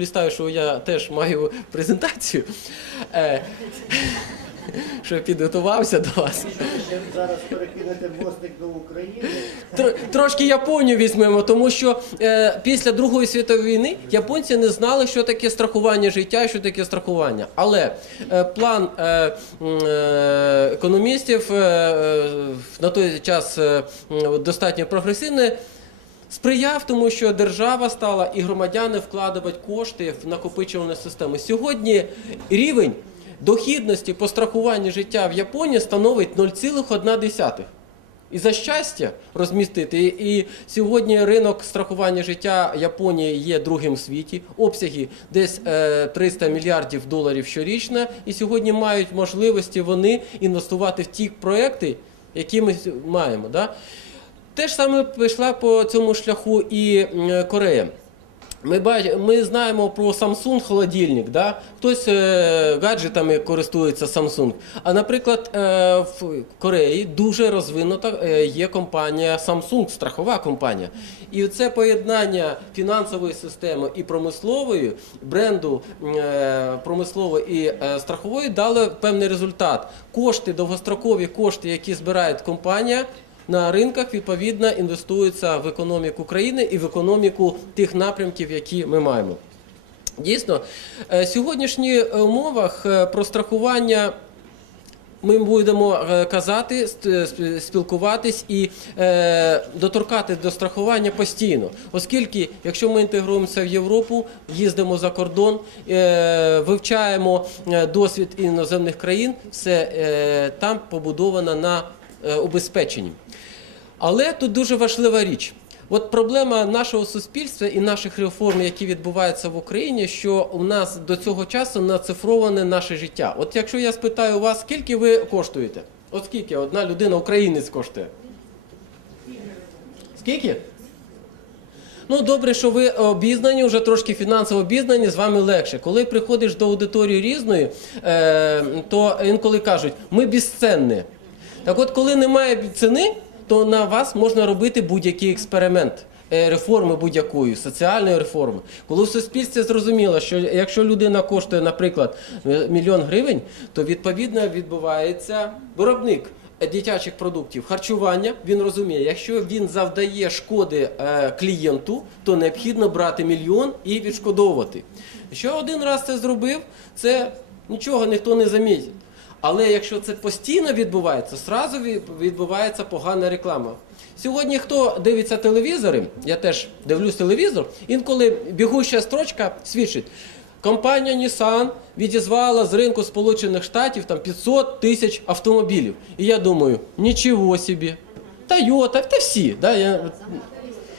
Лістаю, що я теж маю презентацію, е, що підготувався до вас. Зараз перекинете мостик до України. Трошки Японію візьмемо, тому що е, після Другої світової війни японці не знали, що таке страхування життя, що таке страхування. Але е, план е, е, економістів е, на той час е, достатньо прогресивний. Сприяв тому, що держава стала і громадяни вкладати кошти в накопичувальну систему. Сьогодні рівень дохідності по страхуванню життя в Японії становить 0,1. І за щастя розмістити. І сьогодні ринок страхування життя Японії є другим в світі. Обсяги десь е, 300 мільярдів доларів щорічно. І сьогодні мають можливості вони інвестувати в ті проекти, які ми маємо. Да? Те ж саме пішла по цьому шляху і Корея. Ми бач... ми знаємо про Samsung холодильник, да? хтось е, гаджетами користується Samsung. А наприклад, е, в Кореї дуже розвинута е, є компанія Samsung, страхова компанія. І це поєднання фінансової системи і промислової, бренду е, промислової і е, страхової дало певний результат. Кошти, довгострокові кошти, які збирає компанія, на ринках відповідно інвестуються в економіку країни і в економіку тих напрямків, які ми маємо. Дійсно, е, сьогоднішні умовах е, про страхування. Ми будемо е, казати, спілкуватись і доторкатись до страхування постійно, оскільки, якщо ми інтегруємося в Європу, їздимо за кордон, вивчаємо досвід іноземних країн, все там побудовано на е, убезпеченні. Але тут дуже важлива річ. От проблема нашого суспільства і наших реформ, які відбуваються в Україні, що у нас до цього часу нацифроване наше життя. От якщо я спитаю вас, скільки ви коштуєте? От скільки одна людина українець коштує? Скільки? Ну, добре, що ви обізнані, вже трошки фінансово обізнані, з вами легше. Коли приходиш до аудиторії різної, е, то інколи кажуть, ми безценні. Так от, коли немає ціни, то на вас можна робити будь-який експеримент. е, Реформи будь-якої, соціальної реформи. Коли в суспільстві зрозуміло, що якщо людина коштує, наприклад, е, мільйон гривень, то відповідно відбувається виробник дитячих продуктів харчування. Він розуміє, якщо він завдає шкоди е, клієнту, то необхідно брати мільйон і відшкодовувати. Якщо один раз це зробив, це нічого ніхто не замітить. Але якщо це постійно відбувається, зразу відбувається погана реклама. Сьогодні хто дивиться телевізори, я теж дивлюсь телевізор, інколи бігуща строчка свідчить. Компанія Nissan відізвала з ринку Сполучених Штатів там 500 тисяч автомобілів. І я думаю, нічого собі. Toyota, та всі. Да, я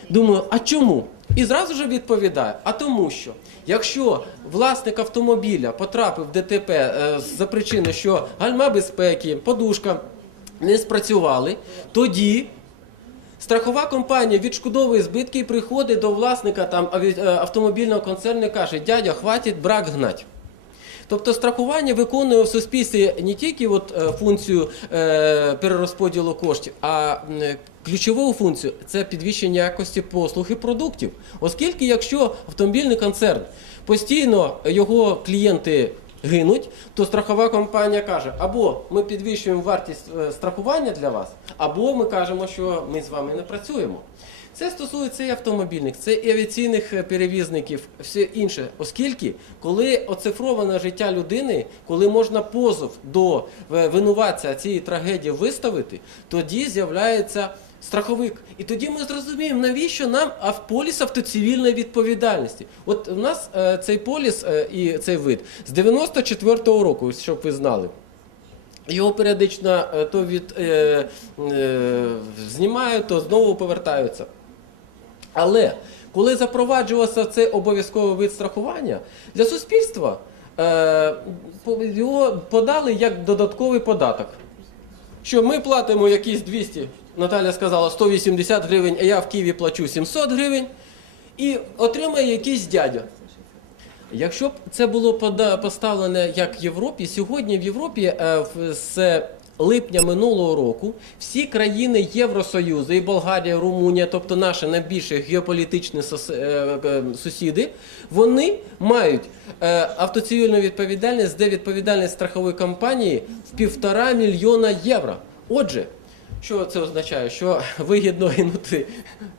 думаю, а чому? І зразу ж відповідає, а тому що, якщо власник автомобіля потрапив в ДТП е, за причини, що гальма безпеки, подушка не спрацювали, тоді страхова компанія відшкодовує збитки і приходить до власника там е, автомобільного концерну і каже, дядя, хватить брак гнать. Тобто страхування виконує в суспільстві не тільки от, е, функцію е, перерозподілу коштів, а е, ключову функцію це підвищення якості послуг і продуктів. Оскільки, якщо автомобільний концерн постійно його клієнти гинуть, то страхова компанія каже: або ми підвищуємо вартість страхування для вас, або ми кажемо, що ми з вами не працюємо. Це стосується і автомобільних, це і авіаційних е, перевізників, все інше. Оскільки, коли оцифроване життя людини, коли можна позов до е, винуватця цієї трагедії виставити, тоді з'являється страховик. І тоді ми зрозуміємо, навіщо нам поліс автоцивільної відповідальності. От у нас е, цей поліс і цей вид з 94-го року, щоб ви знали. Його періодично то від е, е, знімають, то знову повертаються. Але коли запроваджувався цей обов'язковий вид страхування, для суспільства е, його подали як додатковий податок. Що ми платимо якісь 200, Наталя сказала 180 гривень, а я в Києві плачу 700 гривень, і отримає якийсь дядя. Якщо б це було поставлене як в Європі, сьогодні в Європі е, з липня минулого року всі країни Євросоюзу, і Болгарія, Румунія, тобто наші найбільші геополітичні е, е, сусіди, вони мають е, автоцивільну відповідальність, де відповідальність страхової компанії в півтора мільйона євро. Отже, що це означає? Що вигідно гинути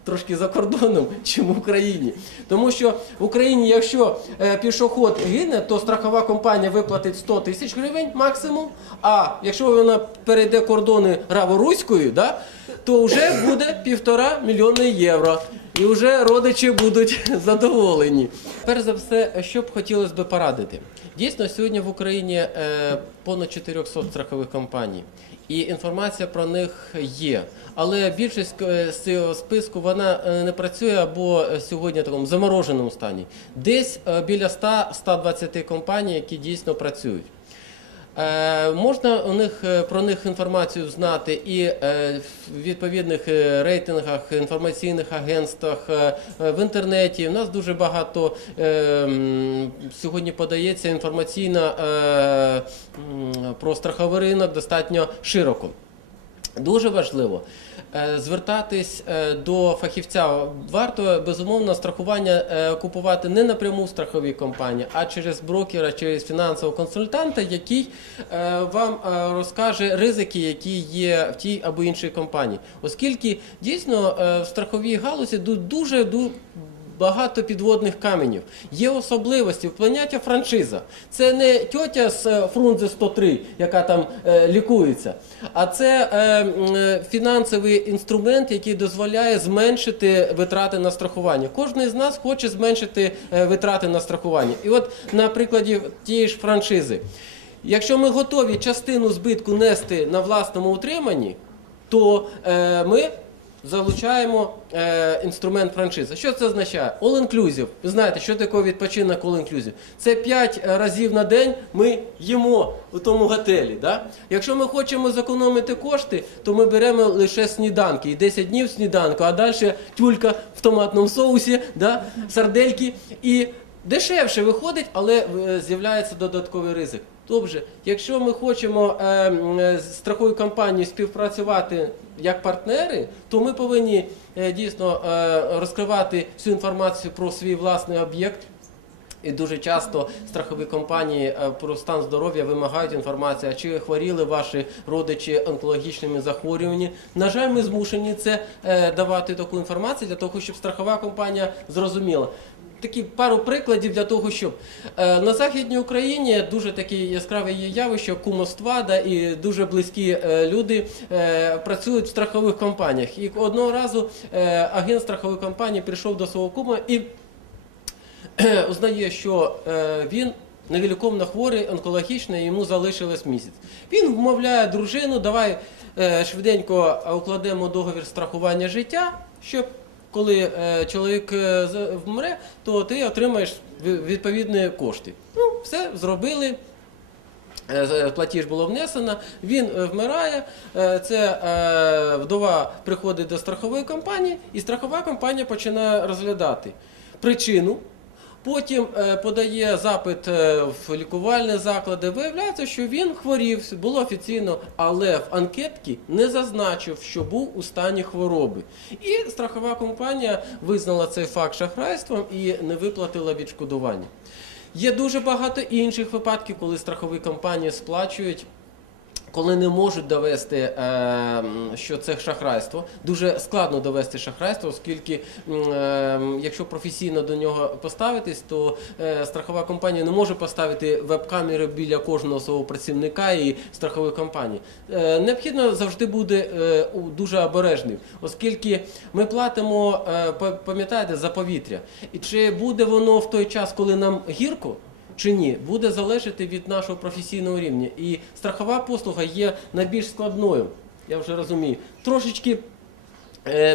трошки за кордоном, чим в Україні. Тому що в Україні, якщо е, пішоход гине, то страхова компанія виплатить 100 тисяч гривень максимум. А якщо вона перейде кордони Раворуською, да, то вже буде півтора мільйони євро. І вже родичі будуть задоволені. Перш за все, що б хотілося б порадити. Дійсно, сьогодні в Україні е, понад 400 страхових компаній. І інформація про них є. Але більшість е, з цього списку вона е, не працює або е, сьогодні в такому замороженому стані. Десь біля 100-120 компаній, які дійсно працюють. Е, можна у них е, про них інформацію знати і е, в відповідних рейтингах, інформаційних агентствах в інтернеті. У нас дуже багато сьогодні подається інформаційно е, про страховий ринок достатньо широко. Дуже важливо е, звертатись е, до фахівця. Варто безумовно страхування е, купувати не напряму в страховій компанії, а через брокера, через фінансового консультанта, який вам розкаже ризики, які є в тій або іншій компанії. Оскільки дійсно в страховій галузі ду- дуже ду- багато підводних каменів. Є особливості поняття франшиза. Це не тьотя з е, Фрунзе 103, яка там е, лікується, а це е, е, фінансовий інструмент, який дозволяє зменшити витрати на страхування. Кожен з нас хоче зменшити е, витрати на страхування. І от на прикладі тієї ж франшизи. Якщо ми готові частину збитку нести на власному утриманні, то е, ми залучаємо е, інструмент франшизи. Що це означає? All inclusive. Ви знаєте, що таке відпочинок all inclusive? Це 5 разів на день ми їмо у тому готелі. Да? Якщо ми хочемо зекономити кошти, то ми беремо лише сніданки. І 10 днів сніданку, а далі тюлька в томатному соусі, да? сардельки. І дешевше виходить, але е, з'являється додатковий ризик. Добре, якщо ми хочемо е, е, з страховою компанією співпрацювати як партнери, то ми повинні е, дійсно розкривати всю інформацію про свій власний об'єкт. І дуже часто страхові компанії про стан здоров'я вимагають інформацію, чи хворіли ваші родичі онкологічними захворюваннями. На жаль, ми змушені це давати таку інформацію для того, щоб страхова компанія зрозуміла. Такі пару прикладів для того, щоб е, на західній Україні дуже таке яскраве є явище кумовства, да, і дуже близькі е, люди е, працюють в страхових компаніях. І одного разу агент страхової компанії прийшов до свого кума і узнає, що він невіліковно хворий, онкологічний, йому залишилось місяць. Він вмовляє дружину, давай швиденько укладемо договір страхування життя, щоб коли е, чоловік е, вмре, то ти отримаєш відповідні кошти. Ну, все зробили. Е, Платіж було внесено, він вмирає. Це вдова приходить до страхової компанії, і страхова компанія починає розглядати причину. Потім е, подає запит е, в лікувальні заклади. Виявляється, що він хворів, було офіційно, але в анкетці не зазначив, що був у стані хвороби. І страхова компанія визнала цей факт шахрайством і не виплатила відшкодування. Є дуже багато інших випадків, коли страхові компанії сплачують. Коли не можуть довести, е, що це шахрайство, дуже складно довести шахрайство, оскільки е, якщо професійно до нього поставитись, то е, страхова компанія не може поставити веб-камери біля кожного свого працівника і страхової компанії. Необхідно завжди бути е, дуже обережним, оскільки ми платимо, пам'ятаєте, за повітря. І чи буде воно в той час, коли нам гірко? Чи ні, буде залежати від нашого професійного рівня. І страхова послуга є найбільш складною, я вже розумію. Трошечки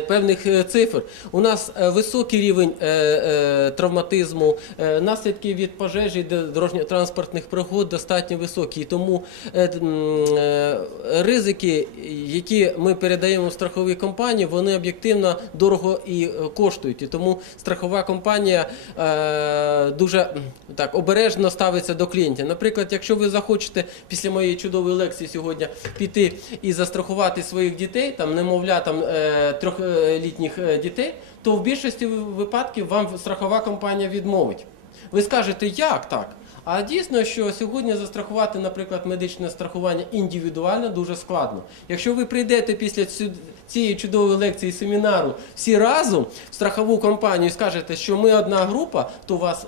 Певних е, цифр у нас е, високий рівень е, е, травматизму, е, наслідки від пожежі дорожньо-транспортних пригод достатньо високі. Тому е, е, ризики, які ми передаємо в страхові компанії, вони об'єктивно дорого і е, коштують. І тому страхова компанія е, дуже так обережно ставиться до клієнтів. Наприклад, якщо ви захочете після моєї чудової лекції сьогодні піти і застрахувати своїх дітей, там немовля там е, трьохлітніх е, дітей, то в більшості випадків вам страхова компанія відмовить. Ви скажете, як так? А дійсно, що сьогодні застрахувати, наприклад, медичне страхування індивідуально дуже складно. Якщо ви прийдете після цієї чудової лекції семінару всі разом в страхову компанію і скажете, що ми одна група, то вас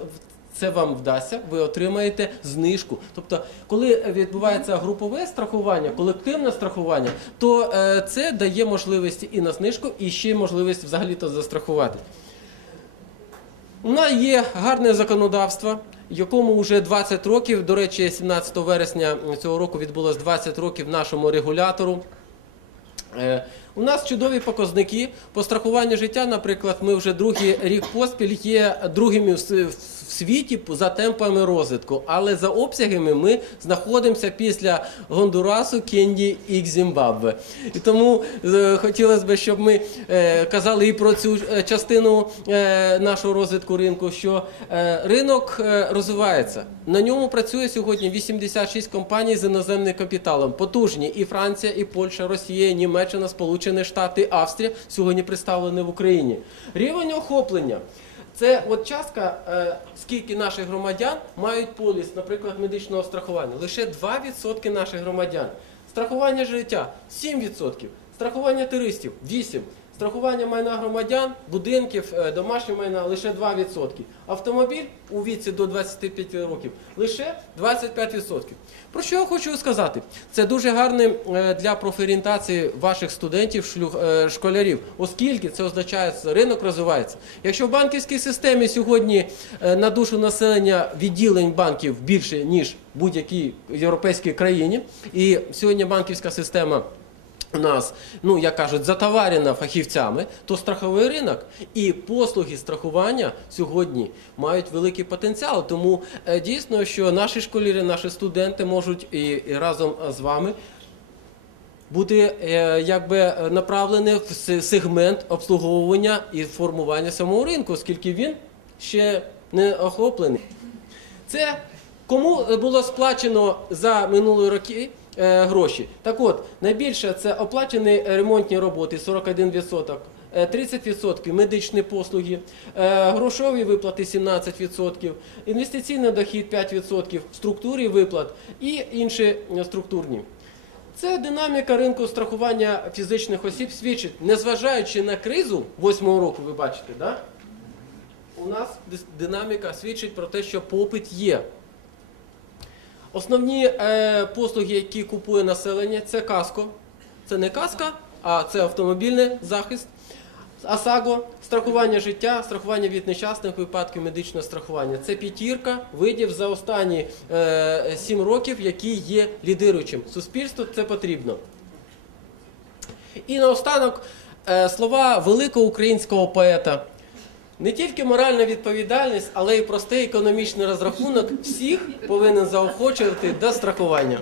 це вам вдасться, ви отримаєте знижку. Тобто, коли відбувається групове страхування, колективне страхування, то е, це дає можливості і на знижку, і ще можливість взагалі-то застрахувати. У нас є гарне законодавство, якому вже 20 років. До речі, 17 вересня цього року відбулось 20 років нашому регулятору. Е, У нас чудові показники по страхуванню життя. Наприклад, ми вже другий рік поспіль є другими в в світі за темпами розвитку, але за обсягами ми знаходимося після Гондурасу, Кенії і Зімбабве. І тому е, хотілося б, щоб ми е, казали і про цю е, частину е, нашого розвитку ринку, що е, ринок е, розвивається. На ньому працює сьогодні 86 компаній з іноземним капіталом. Потужні і Франція, і Польща, Росія, Німеччина, Сполучені Штати, Австрія сьогодні представлені в Україні. Рівень охоплення. Це от частка, е, скільки наших громадян мають поліс, наприклад, медичного страхування. Лише 2% наших громадян. Страхування життя 7%. Страхування туристів 8%. Страхування майна громадян, будинків, е, домашнього майна лише 2%. Автомобіль у віці до 25 років лише 25%. Про що я хочу сказати? Це дуже гарним е, для профорієнтації ваших студентів, е, школярів, оскільки це означає, що ринок розвивається. Якщо в банківській системі сьогодні е, на душу населення відділень банків більше ніж будь-якій європейській країні, і сьогодні банківська система нас, ну як кажуть, затоварена фахівцями, то страховий ринок і послуги страхування сьогодні мають великий потенціал. Тому е, дійсно, що наші школярі, наші студенти можуть і, і разом з вами бути е, якби е, направлені в сегмент обслуговування і формування самого ринку, оскільки він ще не охоплений. Це кому було сплачено за минулі роки гроші? Так от, найбільше це оплачені ремонтні роботи 41%. е, 30% медичні послуги, е, грошові виплати 17%, інвестиційний дохід 5%, структурі виплат і інші е, структурні. Це динаміка ринку страхування фізичних осіб свідчить, незважаючи на кризу 8 року, ви бачите, да? у нас динаміка свідчить про те, що попит є. Основні е, послуги, які купує населення, це каско. Це не каска, а це автомобільний захист. АСАГО, страхування життя, страхування від нещасних випадків, медичне страхування. Це п'ятірка видів за останні е, 7 років, які є лідируючим. Суспільству це потрібно. І наостанок е, слова великого українського поета. Не тільки моральна відповідальність, але й простий економічний розрахунок всіх повинен заохочувати до страхування.